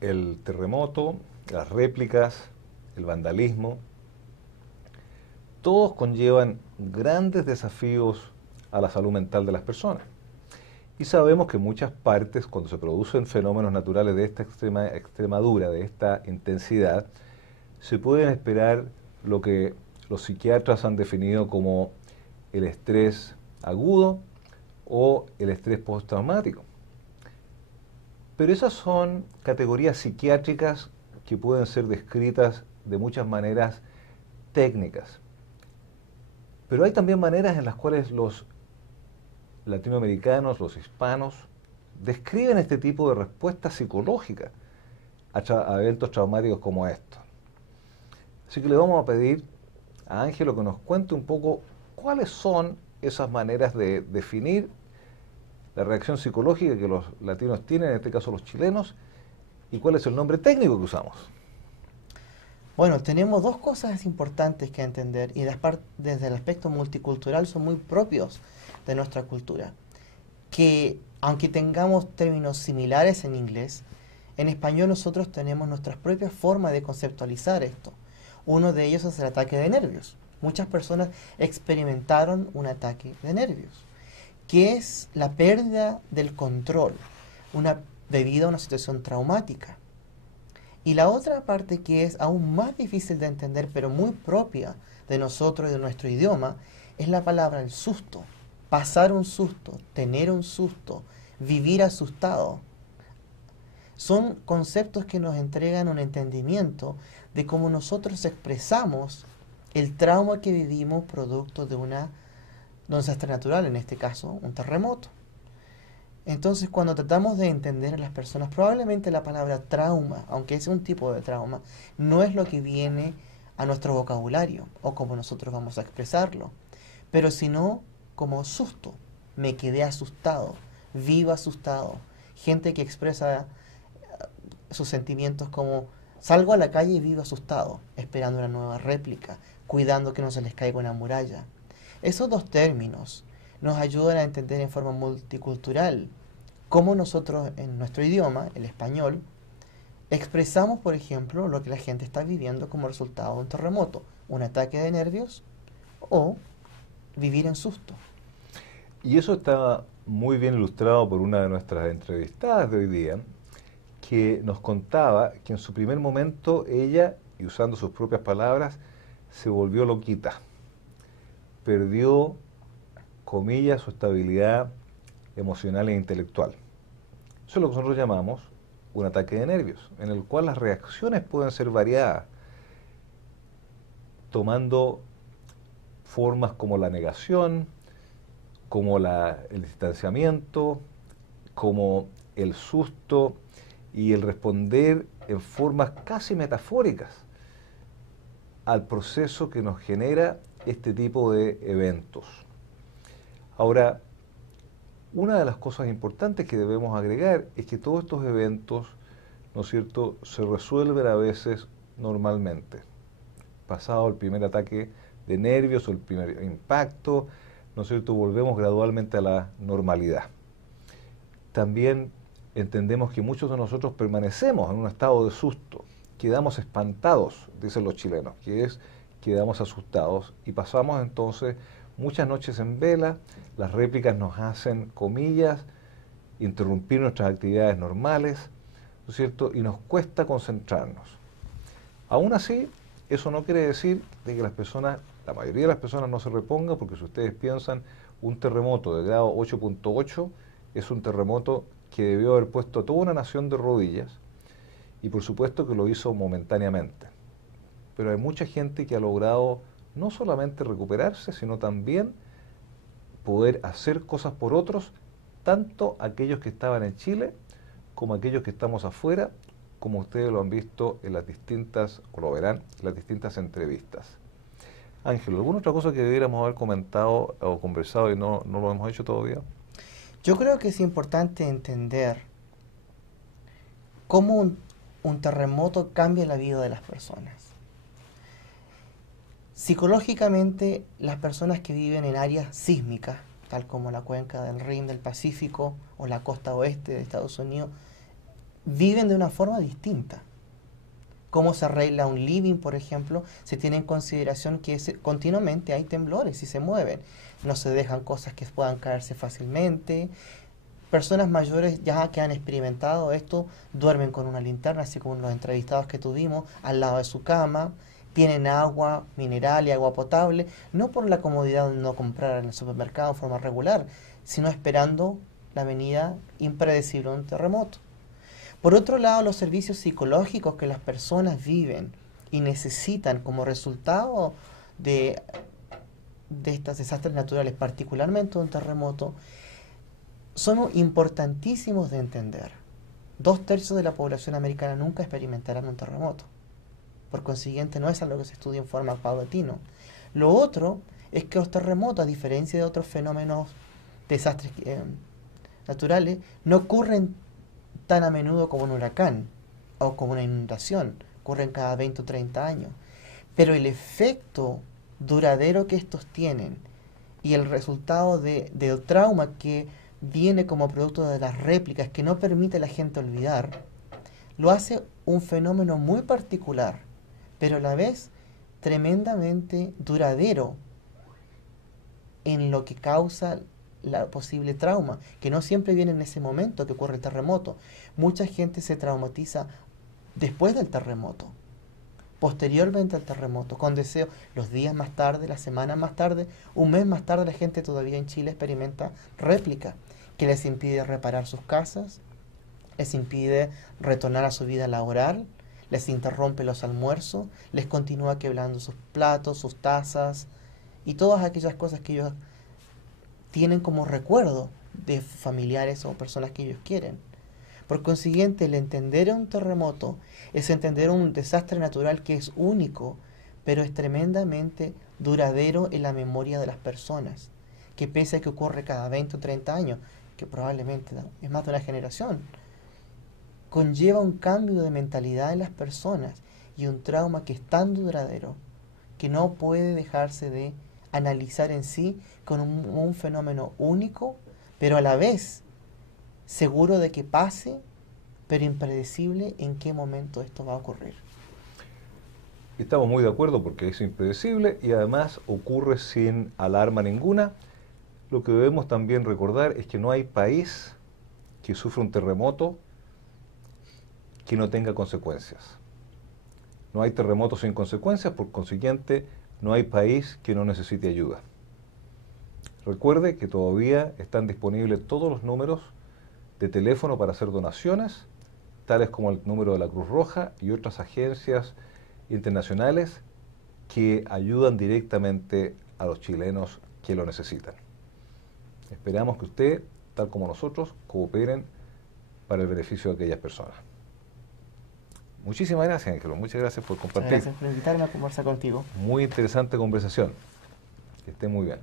el terremoto, las réplicas, el vandalismo, todos conllevan grandes desafíos a la salud mental de las personas. Y sabemos que en muchas partes, cuando se producen fenómenos naturales de esta extremadura, de esta intensidad, se pueden esperar lo que los psiquiatras han definido como el estrés agudo o el estrés postraumático. Pero esas son categorías psiquiátricas que pueden ser descritas de muchas maneras técnicas. Pero hay también maneras en las cuales los latinoamericanos, los hispanos, describen este tipo de respuesta psicológica a eventos traumáticos como estos. Así que le vamos a pedir a Ángelo que nos cuente un poco cuáles son esas maneras de definir la reacción psicológica que los latinos tienen, en este caso los chilenos, y cuál es el nombre técnico que usamos. Bueno, tenemos dos cosas importantes que entender y desde el aspecto multicultural son muy propios de nuestra cultura. Que aunque tengamos términos similares en inglés, en español nosotros tenemos nuestras propias formas de conceptualizar esto. Uno de ellos es el ataque de nervios. Muchas personas experimentaron un ataque de nervios, que es la pérdida del control, debido a una situación traumática. Y la otra parte que es aún más difícil de entender, pero muy propia de nosotros y de nuestro idioma, es la palabra el susto. Pasar un susto, tener un susto, vivir asustado. Son conceptos que nos entregan un entendimiento de cómo nosotros expresamos el trauma que vivimos producto de un desastre natural, en este caso un terremoto. Entonces, cuando tratamos de entender a las personas, probablemente la palabra trauma, aunque es un tipo de trauma, no es lo que viene a nuestro vocabulario o como nosotros vamos a expresarlo, pero sino como susto. Me quedé asustado, vivo asustado. Gente que expresa sus sentimientos como salgo a la calle y vivo asustado, esperando una nueva réplica, cuidando que no se les caiga una muralla. Esos dos términos nos ayudan a entender en forma multicultural cómo nosotros en nuestro idioma, el español, expresamos, por ejemplo, lo que la gente está viviendo como resultado de un terremoto, un ataque de nervios o vivir en susto. Y eso está muy bien ilustrado por una de nuestras entrevistadas de hoy día, que nos contaba que en su primer momento ella, y usando sus propias palabras, se volvió loquita. Perdió, comillas, su estabilidad emocional e intelectual. Eso es lo que nosotros llamamos un ataque de nervios, en el cual las reacciones pueden ser variadas, tomando formas como la negación, como el distanciamiento, como el susto y el responder en formas casi metafóricas al proceso que nos genera este tipo de eventos. Ahora, una de las cosas importantes que debemos agregar es que todos estos eventos, ¿no es cierto?, se resuelven a veces normalmente. Pasado el primer ataque de nervios o el primer impacto, ¿no es cierto?, volvemos gradualmente a la normalidad. También entendemos que muchos de nosotros permanecemos en un estado de susto, quedamos espantados, dicen los chilenos, que es quedamos asustados y pasamos entonces muchas noches en vela, las réplicas nos hacen, comillas, interrumpir nuestras actividades normales, ¿no es cierto?, y nos cuesta concentrarnos. Aún así, eso no quiere decir de que la mayoría de las personas no se reponga, porque si ustedes piensan, un terremoto de grado 8.8 es un terremoto que debió haber puesto a toda una nación de rodillas, y por supuesto que lo hizo momentáneamente. Pero hay mucha gente que ha logrado no solamente recuperarse, sino también poder hacer cosas por otros, tanto aquellos que estaban en Chile como aquellos que estamos afuera, como ustedes lo han visto en las distintas, o lo verán, en las distintas entrevistas. Ángel, ¿alguna otra cosa que debiéramos haber comentado o conversado y no lo hemos hecho todavía? Yo creo que es importante entender cómo un terremoto cambia la vida de las personas. Psicológicamente, las personas que viven en áreas sísmicas, tal como la cuenca del Rin del Pacífico o la costa oeste de Estados Unidos, viven de una forma distinta. Cómo se arregla un living, por ejemplo, se tiene en consideración que continuamente hay temblores y se mueven. No se dejan cosas que puedan caerse fácilmente. Personas mayores ya que han experimentado esto duermen con una linterna, así como los entrevistados que tuvimos, al lado de su cama. Tienen agua mineral y agua potable, no por la comodidad de no comprar en el supermercado de forma regular, sino esperando la venida impredecible de un terremoto. Por otro lado, los servicios psicológicos que las personas viven y necesitan como resultado de estos desastres naturales, particularmente un terremoto, son importantísimos de entender. 2/3 de la población americana nunca experimentarán un terremoto. Por consiguiente, no es algo que se estudia en forma paulatina. Lo otro es que los terremotos, a diferencia de otros fenómenos, desastres naturales, no ocurren tan a menudo como un huracán o como una inundación. Ocurren cada 20 o 30 años. Pero el efecto duradero que estos tienen y el resultado del trauma que viene como producto de las réplicas que no permite a la gente olvidar, lo hace un fenómeno muy particular, pero a la vez tremendamente duradero en lo que causa la posible trauma, que no siempre viene en ese momento que ocurre el terremoto. Mucha gente se traumatiza después del terremoto, posteriormente al terremoto, con deseo, los días más tarde, las semanas más tarde, un mes más tarde, la gente todavía en Chile experimenta réplica, que les impide reparar sus casas, les impide retornar a su vida laboral, les interrumpe los almuerzos, les continúa quebrando sus platos, sus tazas y todas aquellas cosas que ellos tienen como recuerdo de familiares o personas que ellos quieren. Por consiguiente, el entender un terremoto es entender un desastre natural que es único, pero es tremendamente duradero en la memoria de las personas, que pese a que ocurre cada 20 o 30 años, que probablemente es más de una generación, conlleva un cambio de mentalidad en las personas y un trauma que es tan duradero que no puede dejarse de analizar en sí con un fenómeno único, pero a la vez seguro de que pase, pero impredecible en qué momento esto va a ocurrir. Estamos muy de acuerdo porque es impredecible y además ocurre sin alarma ninguna. Lo que debemos también recordar es que no hay país que sufra un terremoto que no tenga consecuencias. No hay terremotos sin consecuencias, por consiguiente, no hay país que no necesite ayuda. Recuerde que todavía están disponibles todos los números de teléfono para hacer donaciones, tales como el número de la Cruz Roja y otras agencias internacionales que ayudan directamente a los chilenos que lo necesitan. Esperamos que usted, tal como nosotros, cooperen para el beneficio de aquellas personas. Muchísimas gracias, Ángelo. Muchas gracias por compartir. Gracias por invitarme a conversar contigo. Muy interesante conversación. Que esté muy bien.